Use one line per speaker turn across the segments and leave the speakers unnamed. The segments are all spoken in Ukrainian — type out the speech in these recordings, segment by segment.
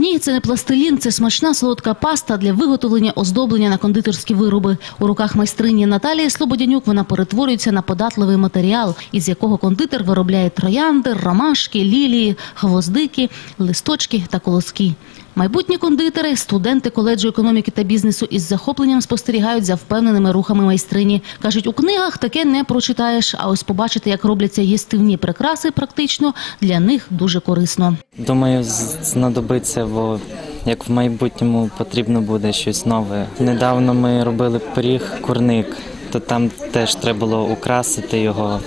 Ні, це не пластилін, це смачна солодка паста для виготовлення оздоблення на кондитерські вироби. У руках майстрині Наталії Слободянюк вона перетворюється на податливий матеріал, із якого кондитер виробляє троянди, ромашки, лілії, гвоздики, листочки та колоски. Майбутні кондитери, студенти коледжу економіки та бізнесу із захопленням спостерігають за впевненими рухами майстрині. Кажуть, у книгах таке не прочитаєш, а ось побачити, як робляться їстивні прикраси, практично для них дуже корисно.
Думаю, знадобиться, бо як в майбутньому потрібно буде щось нове. Недавно ми робили пиріг курник, то там теж треба було украсити його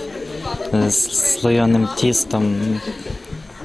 слоєним тістом.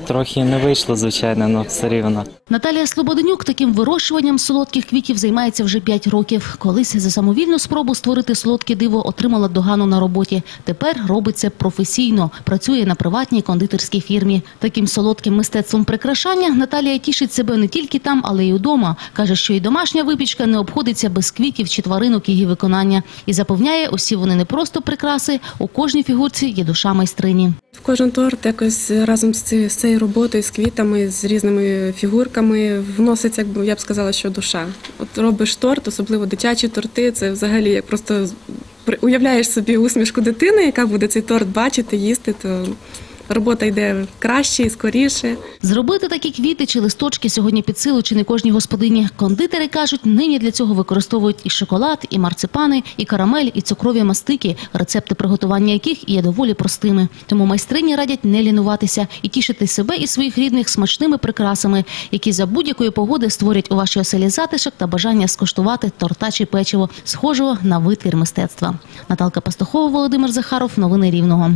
Трохи не вийшло, звичайно, але все рівно.
Наталія Слободенюк таким вирощуванням солодких квітів займається вже 5 років. Колись за самовільну спробу створити солодке диво отримала догану на роботі. Тепер робить це професійно. Працює на приватній кондитерській фірмі. Таким солодким мистецтвом прикрашання Наталія тішить себе не тільки там, але й удома. Каже, що і домашня випічка не обходиться без квітів чи тваринок її виконання. І запевняє, усі вони не просто прикраси. У кожній фігурці є душа майстрині.
Кожен торт якось разом з цією, роботою, з квітами, з різними фігурками вноситься, як я б сказала, що душа. От робиш торт, особливо дитячі торти, це взагалі як просто уявляєш собі усмішку дитини, яка буде цей торт бачити, їсти, то робота йде краще і скоріше.
Зробити такі квіти чи листочки сьогодні під силу чи не кожній господині. Кондитери кажуть, нині для цього використовують і шоколад, і марципани, і карамель, і цукрові мастики, рецепти приготування яких є доволі простими. Тому майстрині радять не лінуватися і тішити себе і своїх рідних смачними прикрасами, які за будь-якої погоди створять у вашій оселі затишок та бажання скуштувати торта чи печиво, схожого на витвір мистецтва. Наталка Пастухова, Володимир Захаров. Новини Рівного.